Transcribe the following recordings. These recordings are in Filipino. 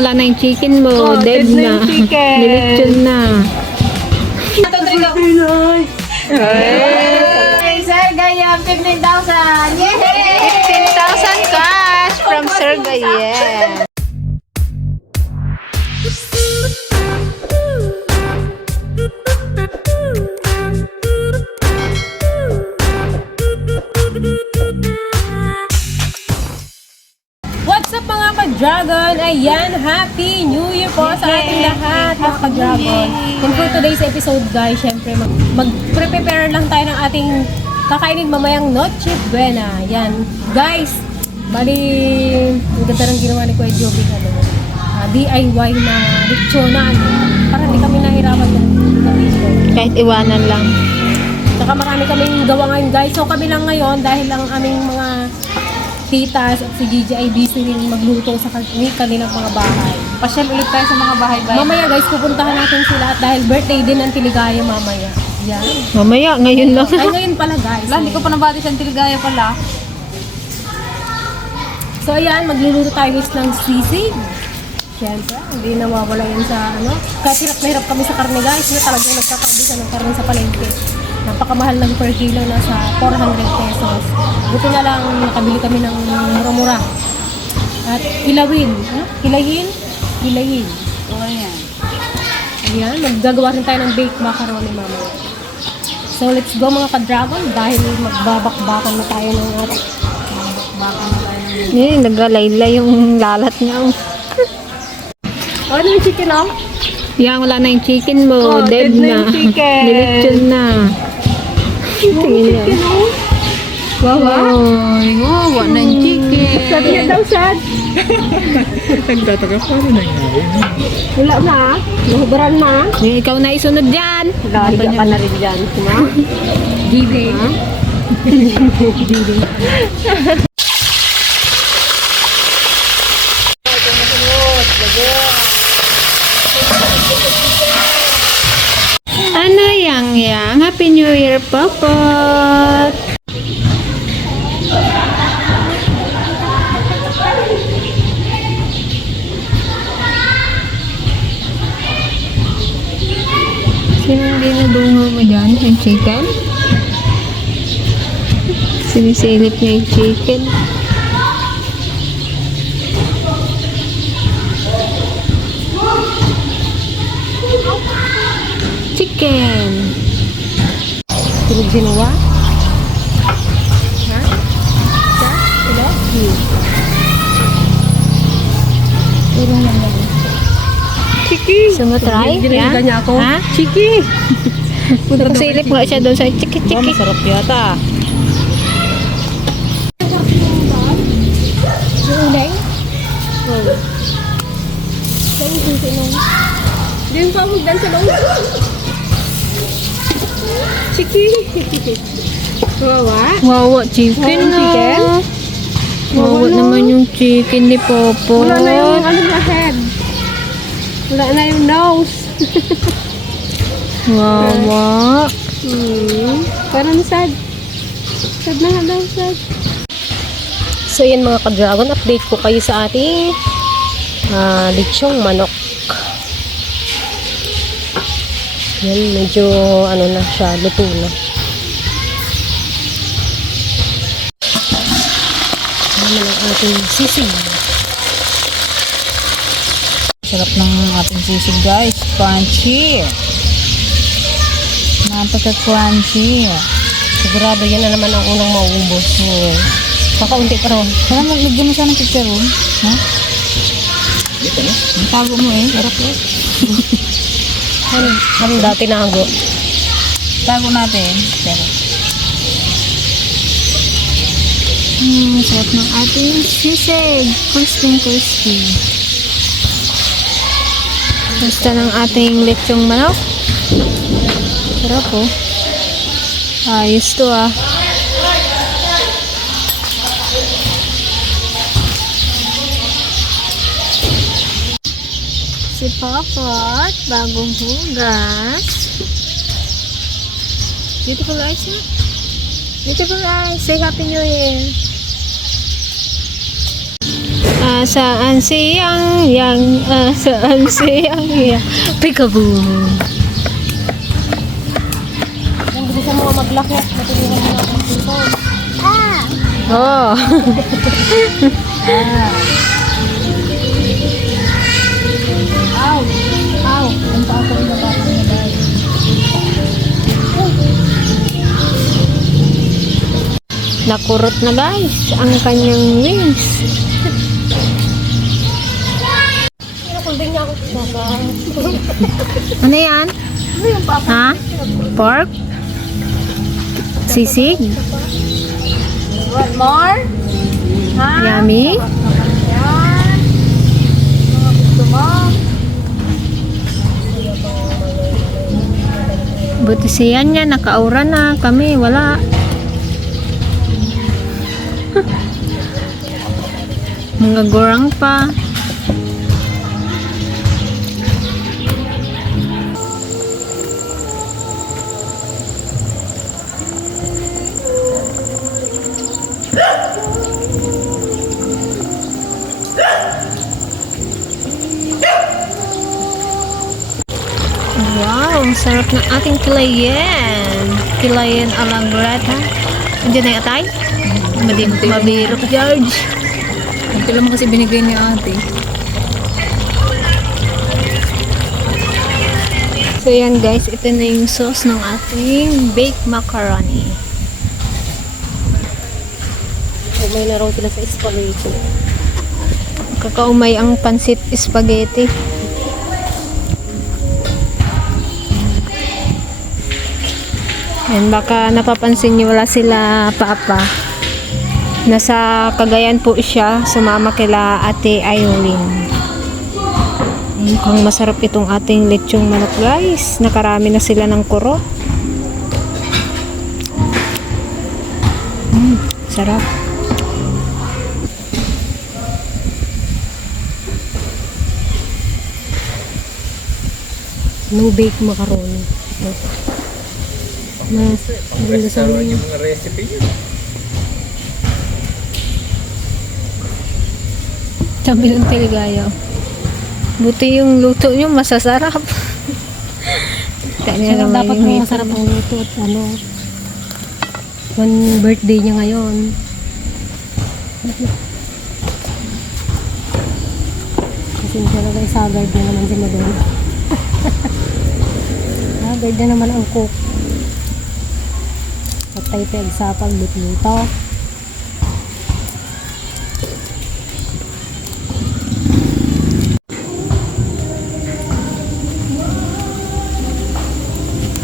wala na yung chicken mo. Oh, dead, dead na na. yung chicken. Nilitsyon na. Sir, mga ka-dragon? Ayan, Happy New Year po sa ating lahat mga ka-dragon. And for today's episode guys, syempre mag- mag-prepare lang tayo ng ating kakainin mamayang Noche Buena. Yan. Guys, bali, ang ganda ng ginawa ni Kuya Joby ano, ah, DIY na lechona ano, para di kami nahirapan ng. Kahit iwanan lang. Saka marami kaming gawa ngayon guys. So kami lang ngayon dahil lang aming mga titas at si Gigi ay busy rin magluto sa kan- kanilang mga bahay. Pasyal ulit tayo sa mga bahay-bahay. Mamaya guys, pupuntahan natin sila at dahil birthday din ng Tiligaya mamaya. Yan. Mamaya, ngayon lang. Ay ngayon pala guys. Wala, hindi ko pa nabati sa Tilgaya pala. So ayan, magluluto tayo guys ng sisig. Siyempre, hindi nawawala yan sa ano. Kahit hirap na hirap kami sa karne guys, na talagang nagkakabisa ng karne sa palengke. Napakamahal ng per kilo na sa 400 pesos. Buti na lang nakabili kami ng mura-mura. At kilawin. Huh? Kilayin? Kilayin. Oo yan. Ayan, maggagawa rin tayo ng baked macaroni mamaya. So let's go mga ka-dragon dahil magbabakbakan na tayo ng ating magbabakbakan na tayo ng Eh, nagalaylay yung lalat niya. Ano yung chicken oh? Yan, wala na yung chicken mo. Oh, dead, dead na na. yung chicken. Nilitsyon na. Tingin niya. Wawa? Ay, wawa na yung chicken. Sabi niya daw sad. Nagtataka pa rin nangyari. Wala na. Nahubaran na. Eh, ikaw na isunod dyan. Lahiga ka na rin dyan. Kuma? Giving. Year, Popot! Sinong dinadungo mo dyan? Yung chicken? Sinisilip niya yung chicken. Chicken! Tulog sinuwa? Ha? Sa? Ilo? Tulong lang lang. Chiki! Sumutry? Ginagawa niya ako. Ha? Chiki! Nakasilip nga siya doon sa chiki chiki. masarap yata. Yung ulay? Oo. Saan yung susi nung? Hindi yung pamugdan sa bawang. Chiki! Wawa? Wawa chicken Wawa chicken? Wawa Wawa na. naman yung chicken ni Popo. Wala na yung ano na head. Wala na yung nose. Wawa. Hmm. Parang sad. Sad na nga daw, sad. So yan mga ka-dragon, update ko kayo sa ating ah lechong manok. Yan, medyo ano na siya, luto na. Ano naman ang ating sisig. Sarap ng ating sisig guys. Crunchy. Napaka-crunchy. Sigurado yan na naman ang unang mauubos. Hmm. Kakaunti pa ron. Parang maglagyan mo sana ng chicharon. Ha? Ang tago mo eh. Sarap eh. Ano, ano dati nago. Tago natin. Pero. Hmm, sarap ng ating Sisig. Crispy crispy. Basta ng ating lechong manok. Sarap oh. Ayos to ah. Si Popot, bagong hugas. Beautiful eyes na. Beautiful eyes. Say Happy New Year. Asaan siyang yang? Asaan siyang yang? Peekaboo. Kung gusto sa mga maglaki, matulungan mo na ako mag-tulong. Oh. Ow! Nakurot na guys ang kanyang wings. Ano yan? Ha? Pork? Sisig? One more? Yummy? Gusto mo. Buti siya niya, nakaura na kami, wala. Mga gorang pa. Wow, sarap ng ating kilayen. Kilayen alang grata. Andiyan na yung atay? Mabirok, George. Ang pila mo kasi binigay ni ate. So yan guys, ito na yung sauce ng ating baked macaroni. Umay na raw sila sa spaghetti. Kakaumay ang pansit spaghetti. Yan, baka napapansin nyo wala sila papa. Nasa Cagayan po siya, sumama kila ate Irene. Mukhang masarap itong ating lechong manok guys. Nakarami na sila ng kuro. Mm, sarap. No bake macaroni. Mas maganda sa Restaurant yung mga recipe niya. Sabi ng teligaya. Buti yung luto nyo masasarap. Kanya dapat yung masarap ang luto at ano. One birthday niya ngayon. Kasi talaga isagard na naman si Madonna. Sagard na naman ang cook. Patay peg sa paglutluto.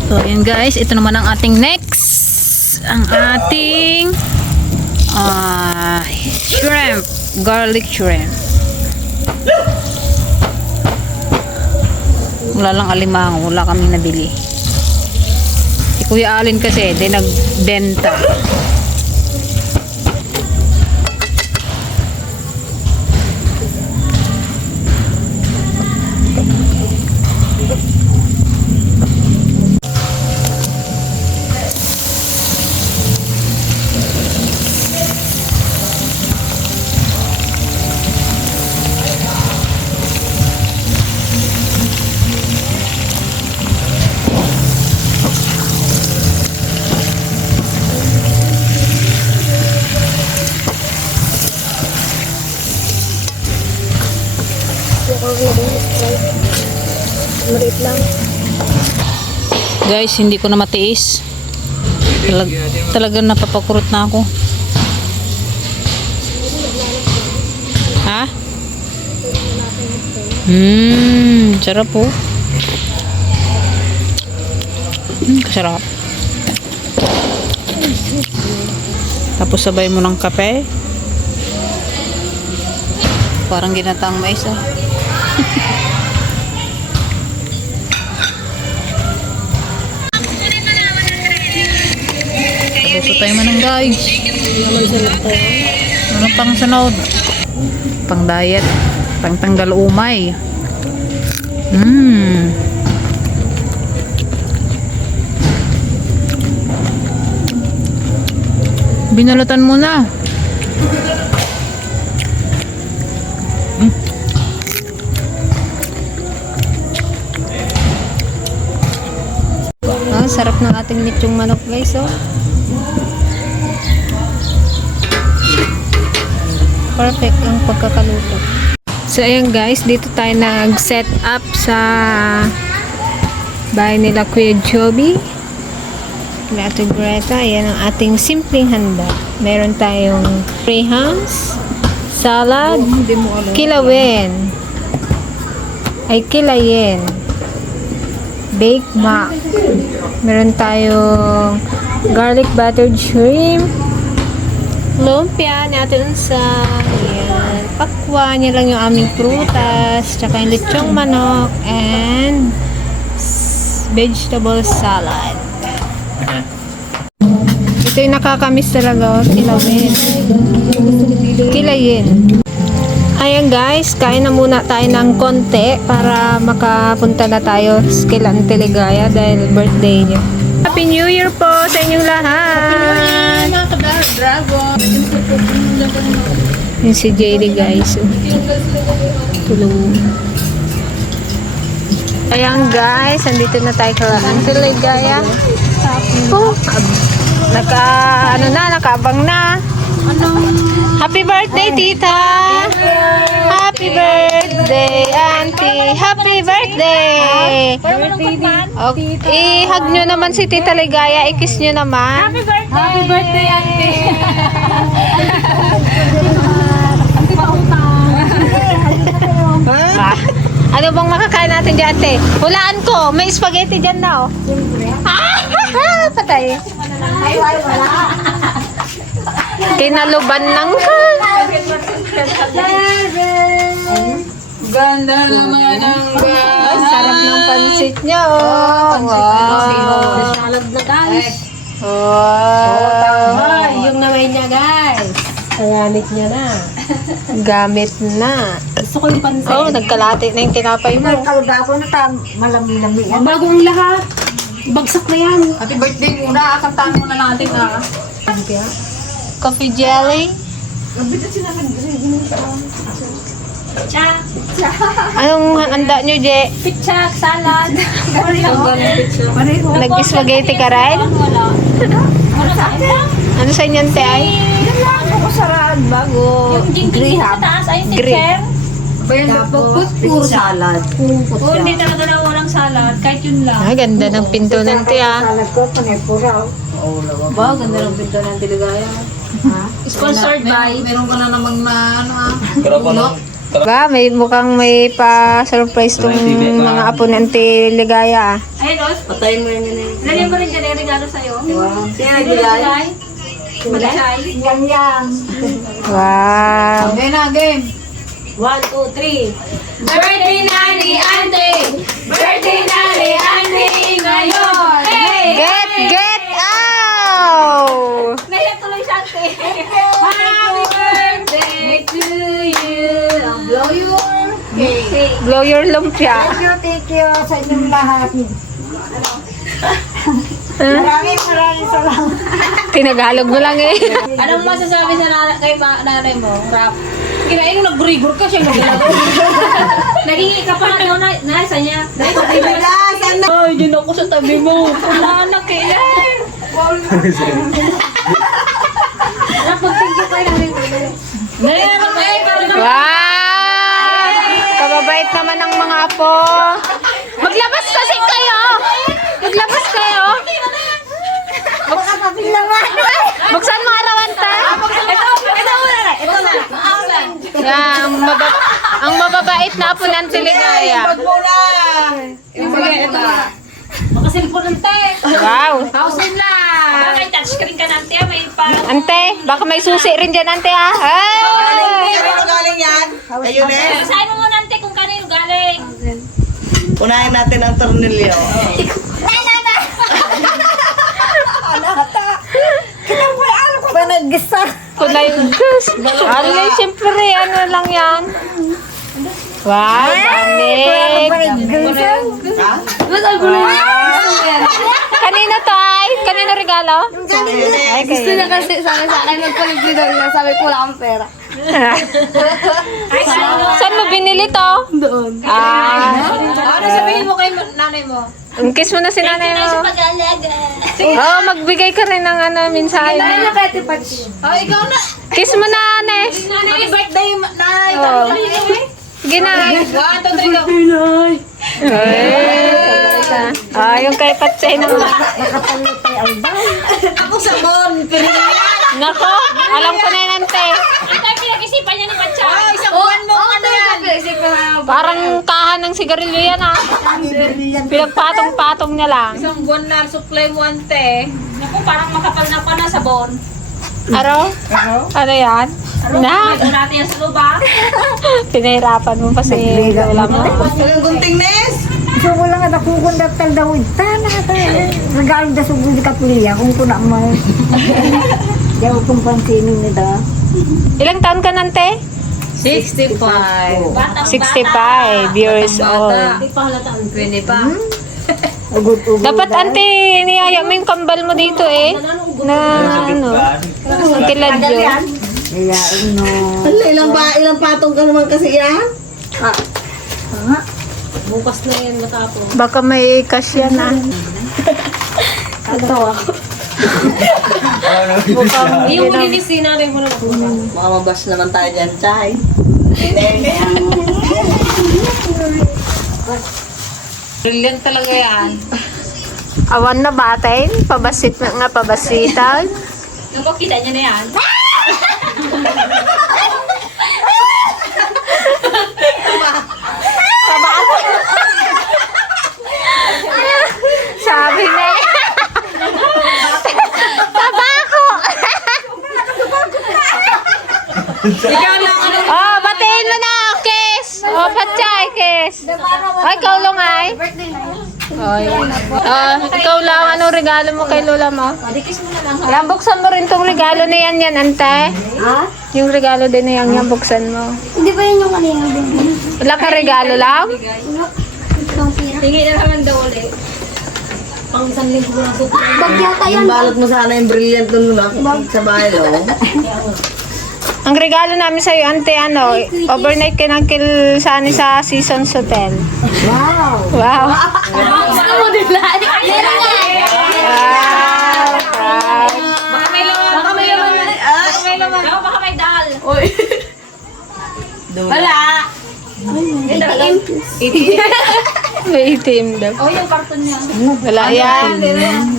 So, ayan guys. Ito naman ang ating next. Ang ating ah shrimp. Garlic shrimp. Wala lang alimang. Wala kami nabili. Si Kuya Alin kasi, di nagbenta. Guys, hindi ko na matiis. Talag, talagang napapakurot na ako. Ha? Mmm, sarap po. Hmm, sarap. Tapos sabay mo ng kape. Parang ginatang mais ah. tayo manang guys. Ano pang sunod? Pang diet. Pang tanggal umay. Mmm. Binalatan mo na. Ah, sarap ng ating nitsyong manok guys oh. Perfect ang pagkakaluto. So, ayan guys, dito tayo nag-set up sa bahay nila Kuya Joby. Ate Greta, ayan ang ating simpleng handa. Meron tayong free hams, salad, kilawin, ay kilayin, baked mac, meron tayong garlic buttered shrimp, lumpia ni Ate ayan, pakwa niya lang yung aming prutas, tsaka yung lechong manok, and vegetable salad. Ito yung nakakamiss talaga, kilawin. Kilayin. Ayan guys, kain na muna tayo ng konti para makapunta na tayo sa kila Auntie Ligaya dahil birthday niyo. Happy New Year po sa inyong lahat! Yun si JD guys. Tulong. Ayan guys, andito na tayo kala Auntie Ligaya. Oh, naka, ano na, nakaabang na. Happy birthday, tita! Happy birthday, auntie! Happy birthday! Okay. I-hug nyo naman si Tita Ligaya. I-kiss nyo naman. Happy birthday! Happy birthday, auntie! Ah, ano bang makakain natin dyan, ate? Hulaan ko. May spaghetti dyan na, oh. Ah, patay. Kinaluban lang ka. Ganda naman ang Ang sarap ng pansit niya, oh. Wow. Salad na, guys. Wow. Ay, yung naway niya, guys. Kayanit niya na. Gamit na. Gusto ko yung pansin. Oh, nagkalati na yung tinapay mo. Bago ang lahat. Bagsak na yan. Happy birthday muna. Kantaan muna natin ah. Coffee jelly. Anong handa nyo, Je? Pitchak, salad. Nag-spaghetti ka rin? Ano sa inyo, te? Ay? Yung griham. Sa taas, ayun, Gri- teacher. Puro salad. Oo, hindi talaga na walang salad. Kahit yun lang. Ah, ganda ng pinto ng te, ah. Ba, ganda ng pinto ng Tiligaya. Sponsored by. Meron ka na namang na ano ah. Ba, may mukhang may pa-surprise tong mga apo Auntie Ligaya, ah. Ayun, Os. Patayin mo yun yun. Lagyan mo rin dyan yung regalo sa'yo. Sino nagbigay? Magachay. Wow. Okay na, game. One, two, three. Birthday na ni Ante! Birthday na ni Ante ngayon! Hey! Get, get out! Naiyak tuloy siya, Ante! Happy birthday to you! I'll blow your cake. Blow your lumpia. Thank you sa inyong lahat. Maraming maraming salamat. Tinagalog mo lang, eh. Anong masasabi sa nana, kay ma, nanay mo? Rap. Kinain nung nag-rigor ka siya. Naging ka pa na na nasa niya. Ay, yun ako sa tabi mo. Wala na kailan. Wow! Kababait naman ng mga apo. Maglabas kasi kayo! Maglabas kayo! Buksan mo arawan ta. Ito, ito na, ito na. Yan, ang, mabab- ang mababait na apo ng Tiligaya. Sige, ito na. Makasilpon ng te. Wow! Din lang. Bakit touchscreen ka ng te, Ante, baka may susi rin dyan, ante ah. Hey! galing yan? Ayun eh. Basahin mo muna ante kung kanino galing. Unahin natin ang tornilyo. Panag-gisa. Kunay gus. Ano, siyempre, ano lang yan. Wow. Panag-gisa. Kanino to ay? Kanino regalo? Ay, Gusto niya kasi sabi sa akin magpaligid daw niya. Sabi ko wala akong pera. Saan mo binili to? Doon. Ah, Ano sabihin mo kay nanay mo? Ang kiss mo na si nanay mo. Oh, magbigay ka rin ng ano, mensahe mo. Ano kaya tipatch? Kiss mo na, Nes. Happy birthday, Nay! Oo. Sige na. One, two, three, go! Ay, ah, yung kay Patsay naman. Ako sa bon. Nako, alam ko na yan, ante. Oh, isang buwan mo ano yan! Parang kahan ng sigarilyo yan, ah. Pinagpatong-patong niya lang. Isang buwan na supply mo ante. Naku, parang makapal na pa na sabon. Aro? Ano yan? Na, Ito natin yan sa luba. pinahirapan mo pa si Lola mo. Walang gunting nes. So wala nga nakukundat tal daw. Tana ka tayo. Regalo da sugo di kapuliya kung kuna mo. Diyaw kung pansinin nila. Ilang taon ka nante? 65. 65 years old. Hindi pa halataan. Pwede pa. Ugot-ugot. Dapat ante, niyaya mo yung kambal mo dito eh. Na ano, kiladyo. Kaya ano. Ano, ilang, ba, ilang patong ka naman kasi yan? Bukas na yan matapos. Baka may cash yan ah. Katawa. Yung muli ni si nanay mo na mabukas. Mga mabas naman tayo dyan, chay. Brilliant talaga yan. Awan na batin, pabasit na nga pabasitan. Naku, kita niyo na yan. Sabi na eh. Tabako! oh, batiin mo na, kiss! Oh, patchay, kiss! Ay, ikaw lang ay. Ay. Ah, ikaw lang, anong regalo mo kay lola mo? Yan, buksan mo rin tong regalo na yan yan, ante. Ha? Yung regalo din na yan, yan, buksan mo. Hindi ba yun yung kanina din? Wala ka regalo lang? Hingi na naman daw ulit. Pang isang linggo na suko. Bag yata yan. Balot mo sana yung brilliant dun na sa bahay, oh. Ang regalo namin sa'yo, ante, ano, overnight ka ng kill sa, sa Seasons Hotel. Wow. Wow. Saan mo nila? Wow. Wow. Baka may laman. Baka may laman. Baka may laman. Baka may dal. Wala. May itim daw. Oh, yung karton niya. Wala yan.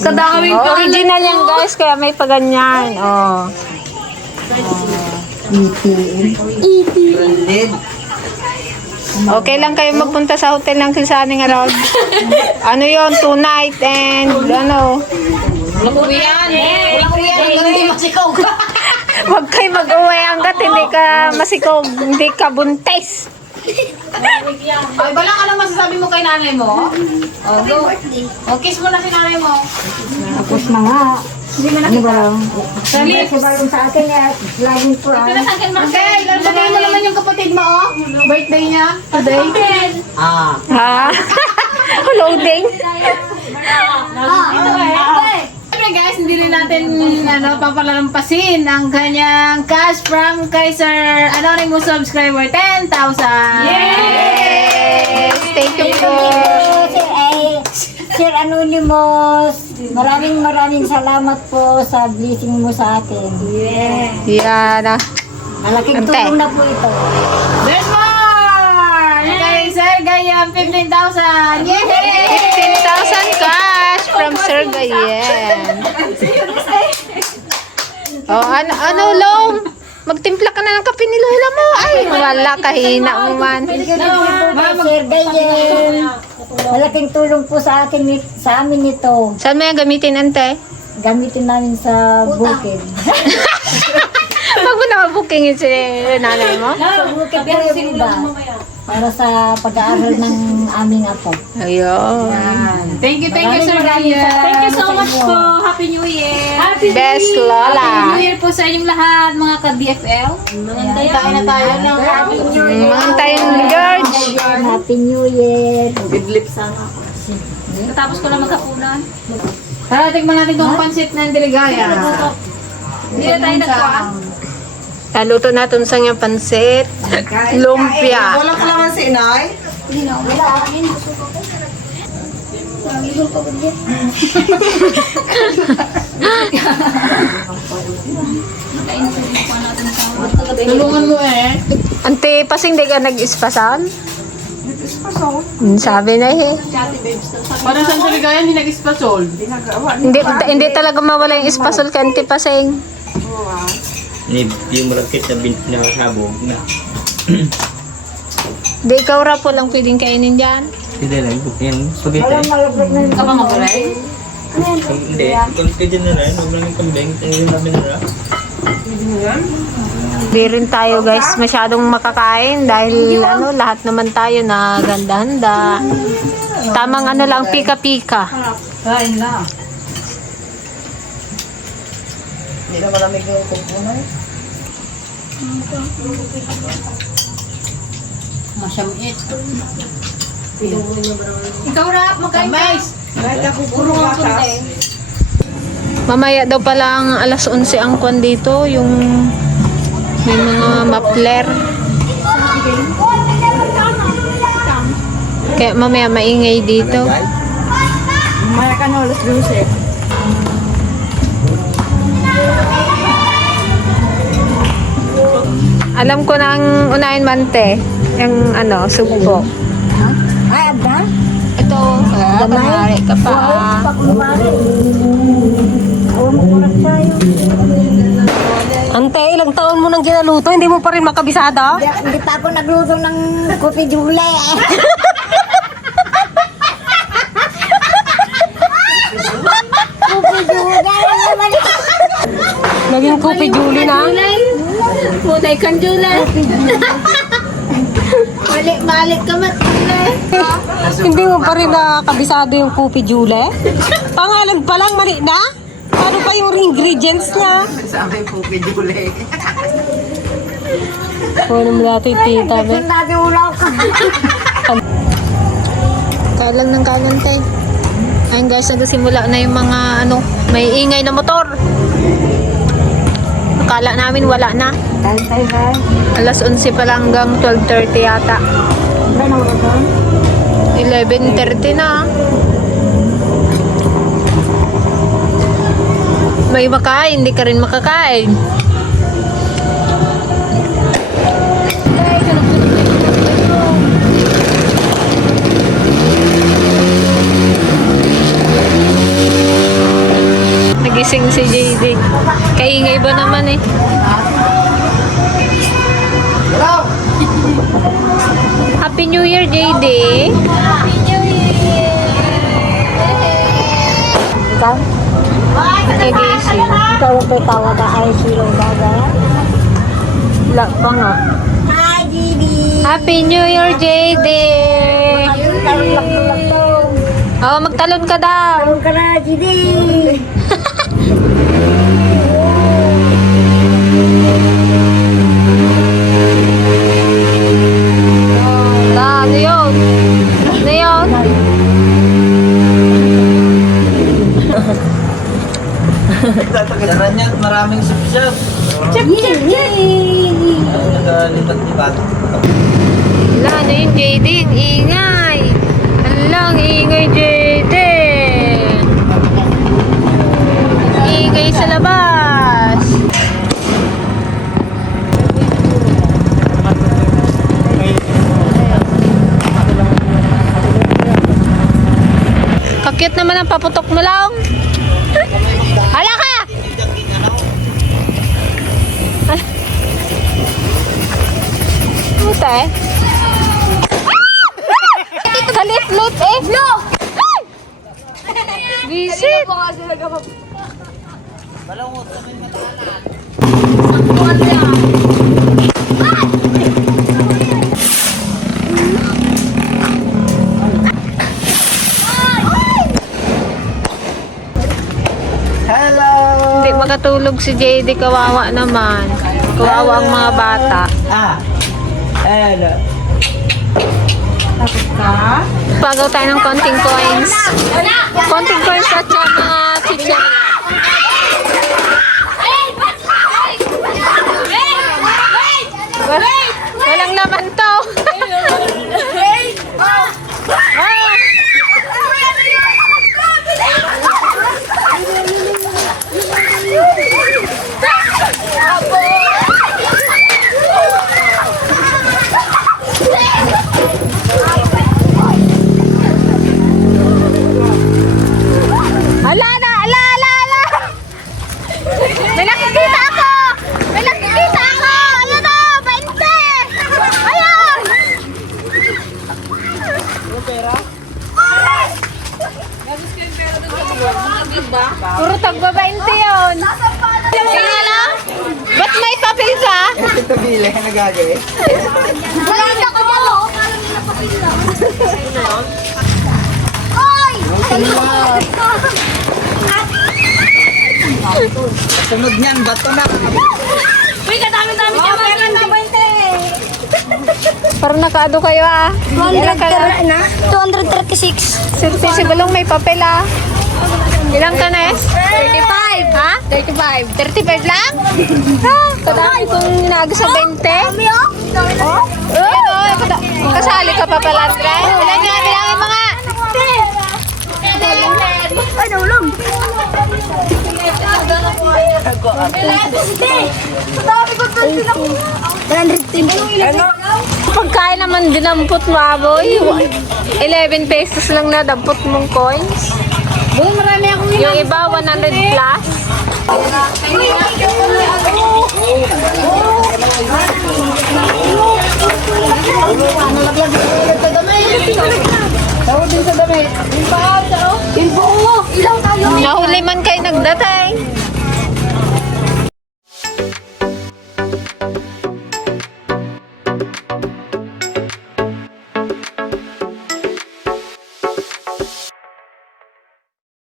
Kadami Oh, original yan guys, kaya may paganyan. Oh. Branded. Okay lang kayo magpunta sa hotel ng Kilsaning Road. ano yon two night and ano, Uwi yan. Uwi yan. Hindi masikaw ka. Huwag kayo mag-uwi hanggat hindi ka masikog, hindi ka buntis. Ay, bala ka lang masasabi mo kay nanay mo. Oh, go. Oh, kiss mo na si nanay mo. Tapos na nga. Hindi mo nakita. Sa lips. Sa balong sa akin eh. Laging po ah. Akin mo. Okay, lalagay mo naman yung kapatid mo, oh. Birthday niya today. Ah. Ha? Loading. Siyempre guys, hindi rin natin ano, papalalampasin ang kanyang cash from kay Sir Anonymous Subscriber 10,000. Yes! Thank you po. Sir, Anonymous, maraming maraming salamat po sa blessing mo sa akin. Yan. ah. Malaking Ante. tulong na po ito. There's more! Kay Sir Gayam, 15,000. Yay! 15,000 cash from Sir Gayen. Oh, ano, ano, Long? Magtimpla ka na ng kape ni Lola mo. Ay, wala, kahina mo man. Thank you, thank you po kay Sir Gayen. Malaking tulong po sa akin ni- sa amin ito. Saan mo yan gamitin, ante? Gamitin namin sa bukid. Huwag mo na mabooking si nanay mo. Bukid po yung iba. Para sa pag-aaral ng aming apo. Ayun. Thank you, thank you, Sir Maraming Thank you so much po. Happy New Year. Happy Best Happy Lola. New Year po sa inyong lahat, mga ka-DFL. Tayo na tayo ng Happy New Year. Mga tayong George. Happy New Year. Bidlip sana ako. Natapos ko na magkapunan. Tara, tikman natin itong pansit ng deligaya. Hindi na tayo nagkuhan. Naluto natin sa nga pansit. Lumpia. Walang kalaman si inay? Tulungan mo eh. Ante, pasing di ka nag-ispasal? Nag-ispasal? Sabi na eh. Para saan sa ligayan, hindi nag-ispasol. Hindi, hindi talaga mawala yung ispasol ka, ante pasing. Ni, yung malagkit na bin na sabog na. Di ikaw ra po lang pwedeng kainin dyan. Hindi lang, yung spaghetti. Malapit na Ka ba mabalay? Hindi, kung ka dyan na rin, huwag lang yung kambing, tayo yung namin na rin. Di rin tayo guys masyadong makakain dahil ano lahat naman tayo na ganda-handa. Tamang ano lang pika-pika. Kain na. Hindi na malamig yung kukunan. Masyamit. Ikaw rap, magkain ka. Mamaya daw palang alas 11 ang kwan dito, yung may mga mapler. Kaya mamaya maingay dito. Maya ka na alas 12. Alam ko na ang unahin mante, yung ano, sugpo. Ay, abda? Ito, kamari ka pa. Ante, ilang taon mo nang ginaluto, hindi mo pa rin makabisada? Di- Hindi pa ako nagluto ng kopi jule. kopi jule naman. Naging Kopi Julie na? Punay kan July. Balik-balik ka matulay. Hindi mo pa rin nakabisado yung Kopi Julie? Pangalan pa lang, mali na? Paano pa yung ingredients niya? Sa amin po, pidule. Ano mo natin, tita, ulaw ka. Kalang ng kanan tay. Ayun guys, nagsimula na yung mga ano, may ingay na motor. Akala namin wala na. Tayo tayo. Alas 11 pa lang hanggang 12.30 yata. Ano ka doon? 11.30 na. May makain, hindi ka rin makakain. Nagising si JD. Kaingay ba naman eh? Happy New Year, JD. Ikaw? Nagising. Ikaw ang may tawa na ay silong bagay. Wala pa nga. Hi, Didi. Happy New Year, JD. Lang lang to. Oh, magtalon ka daw. Talong ka na, Didi. Wala, ano yun? Nagtatagalan niya, maraming sip-sip. Nagalitan ni Bato. Wala, ano yun, JD? Ang ingay. Ala, ang ingay, JD. Ingay sa labas. Naman ang paputok mo lang. Hala ka! Puta eh. Kalit-lit eh. No! Visit. Hello! Makatulog si JD. Kawawa naman. Kawawa ang mga bata. Ah! Hello! Pagaw tayo ng konting coins. Konting coins at saka mga chichar. Walang naman to. Ah. Abot! Wala ka nagagawin. Wala na ka oh. Parang napapil lang. Ay! Sunod niyan, bato na. Uy, kadami-dami ka mga na, Parang nakaado kayo ah. Ilan ka na? 236. Si, si, si Balong may papel ah. Ilang ka na es? 35. Ha? 35. 35 lang? ha? Kadami kong inago sa 20. Dami, oh. Oh? Ayan oh. kada- Kasali ka pa pala, Andre. Ilan ka? Bilangin mo nga. Ay, naulog. Dami ko doon sila. 110. Ano? Pagkain naman dinampot mo, aboy. 11 pesos lang na dampot mong coins. Boy, marami akong Yung iba, 100 plus. Nahuli man kayo nagdatay.